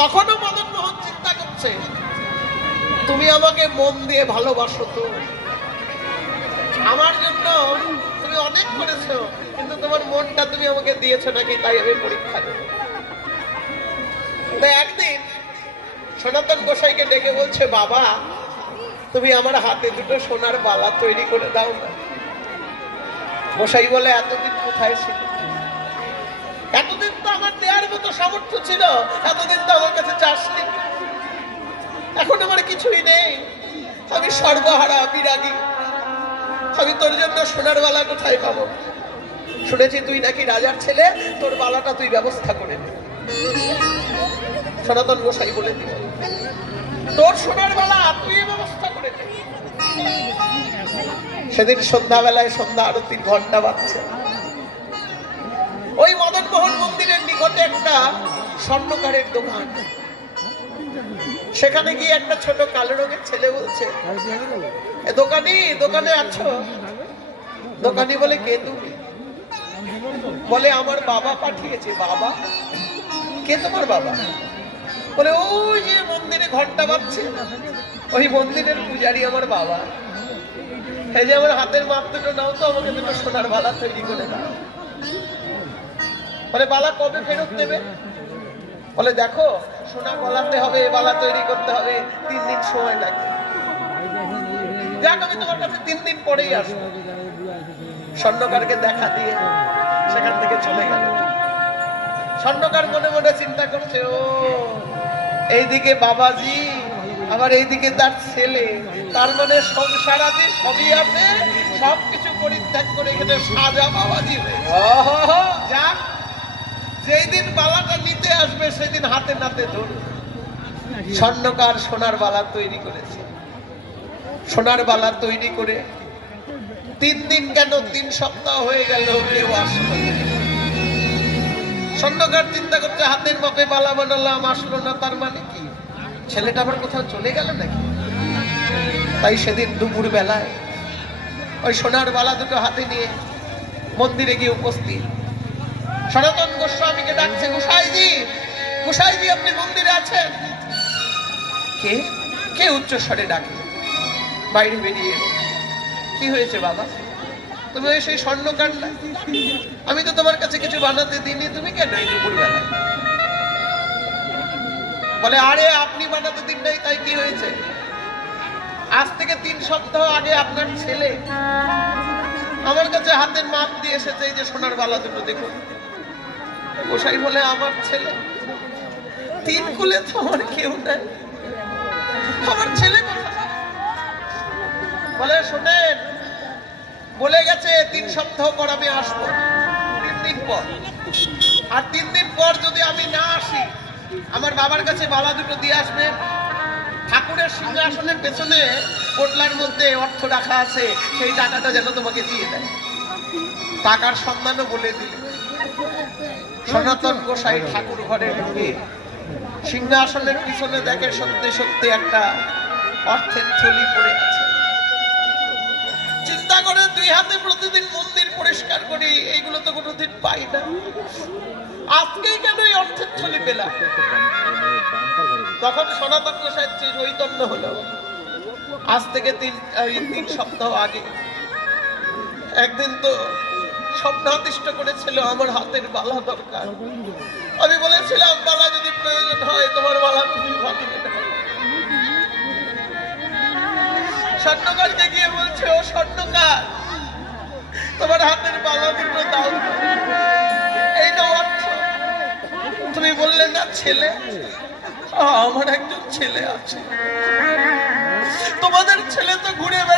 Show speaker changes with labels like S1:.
S1: তখনও মদন মোহন চিন্তা করছে, তুমি আমাকে মন দিয়ে ভালোবাসো তো। আমার জন্য তুমি অনেক করেছ, কিন্তু তোমার মনটা তুমি আমাকে দিয়েছ নাকি তাই আমি পরীক্ষা দেব। একদিন সনাতন গোসাইকে ডেকে বলছে, বাবা, তুমি আমার হাতে দুটো সোনার বালা তৈরি করে দাও না। গোসাই বলে, এতদিন কোথায় ছিল? এতদিন তো আমার দেওয়ার মতো সামর্থ্য ছিল, এতদিন তো আমার কাছে চাষ নেই। এখন আমার কিছুই নেই। আমি সর্বহারা বিরাগী। আমি তোর জন্য সোনার বালা কোথায় পাবো? শুনেছি তুই নাকি রাজার ছেলে, তোর বালাটা তুই ব্যবস্থা করে সনাতন গোসাই বলে দিল, তোর সোনার বালা তুই ব্যবস্থা করে নে সেদিন সন্ধ্যাবেলায় সন্ধ্যা আরতির ঘণ্টা বাজছে। ওই মদন মোহন মন্দিরের নিকটে একটা স্বর্ণকারের দোকান। সেখানে গিয়ে একটা ছোট কালো রঙের ছেলে বলছে দোকানি, দোকানে আছো? দোকানি বলে, কে তুমি? বলে, আমার বাবা পাঠিয়েছে, বাবা। কে তোমার বাবা? বলে, ওই যে মন্দিরে ঘণ্টা বাজছে ওই মন্দিরের পূজারি আমার বাবা। এই যে আমার হাতের মাপ দুটো নাও তো, আমাকে দুটো সোনার বালা তৈরি করে দাও। বলে বালা কবে ফেরত দেবে? বলে দেখো সোনা গলাতে হবে বালা তৈরি করতে হবে তিন দিন সময় লাগে। দেখ আমি তোমার কাছে তিন দিন পরেই আসব। স্বর্ণকারকে দেখা দিয়ে সেখান থেকে চলে গেল। স্বর্ণকার মনে মনে চিন্তা করছে ও এইদিকে বাবাজি আবার এইদিকে তার ছেলে তার মানে সংসার আছে সবই আছে সবকিছু পরিত্যাগ করে এখানে সাজা বাবাজি হয়েছে। যাক যেই দিন বালাটা নিতে আসবে, সেদিন হাতে নাতে ধরবে। স্বর্ণকার সোনার বালা তৈরি করেছে। সোনার বালা তৈরি করে তিন দিন কেন তিন সপ্তাহ হয়ে গেল, কেউ আসলো স্বর্ণকার চিন্তা করছে, হাতের মাপে বালা বানালাম, আসলো না, তার মানে কি? ছেলেটা আবার কোথাও চলে গেল নাকি? তাই সেদিন দুপুর বেলায় ওই সোনার বালা দুটো হাতে নিয়ে মন্দিরে গিয়ে উপস্থিত। সনাতন গোস্বামীকে ডাকছে, গোসাইজি গোসাইজি, আপনি মন্দিরে আছেন? কে? কে উচ্চ স্বরে ডাকে? বাইরে বেরিয়ে কি হয়েছে বাবা? তুমি ওই সেই স্বর্ণকান্ডা আমি তো তোমার কাছে কিছু বানাতে দিইনি, তুমি কেন এই দুপুরবেলা বলে, আরে, আপনি বানাতে দিন নাই, তাই কি হয়েছে? আজ থেকে তিন সপ্তাহ আগে আপনার ছেলে আমার কাছে হাতের মাপ দিয়ে এসেছে, এই যে সোনার বালা দুটো, দেখুন। গোসাই বলে, আমার ছেলে, তিন কুলে তো আমার কেউ নাই। আমার ছেলে বলে, শোনেন, বলে গেছে, তিন সপ্তাহ পর আমি আসব। তিন দিন পর। আর তিন দিন পর যদি আমি না আসি, আমার বাবার কাছে বাবা দুটো দিয়ে আসবে। ঠাকুরের সিংহাসনের পেছনে পোটলার মধ্যে অর্থ রাখা আছে, সেই টাকাটা যেন তোমাকে দিয়ে দেয়। টাকার সম্মানও বলে দিল। সনাতন গোসাই ঠাকুর ঘরে ঢুকে সিংহাসনের পিছনে দেখে সত্যি সত্যি একটা অর্থের থলি পড়ে আছে। চিন্তা করে দুই হাতে প্রতিদিন মন্দির পরিষ্কার করি, এইগুলো তো কোনোদিন পাই না। আজকেই কেন এই অর্থের থলি পেলাম? তখন সনাতন গোসাই চৈতন্য হলো। আজ থেকে তিন তিন সপ্তাহ আগে। একদিন তো স্বপ্নাদিষ্ট করেছিল আমার হাতের বালা দরকার। আমি বলেছিলাম, বালা যদি প্রয়োজন হয়, তোমার বালা তুমি ভাবিয়ে স্বর্ণকারকে গিয়ে বলছে, ও স্বর্ণকার, তোমার হাতের বালা দুটো দাও। এই নাও অর্থ তুমি বললে, না, ছেলে, আমার একজন ছেলে আছে। তোমাদের ছেলে তো ঘুরে বেড়ায়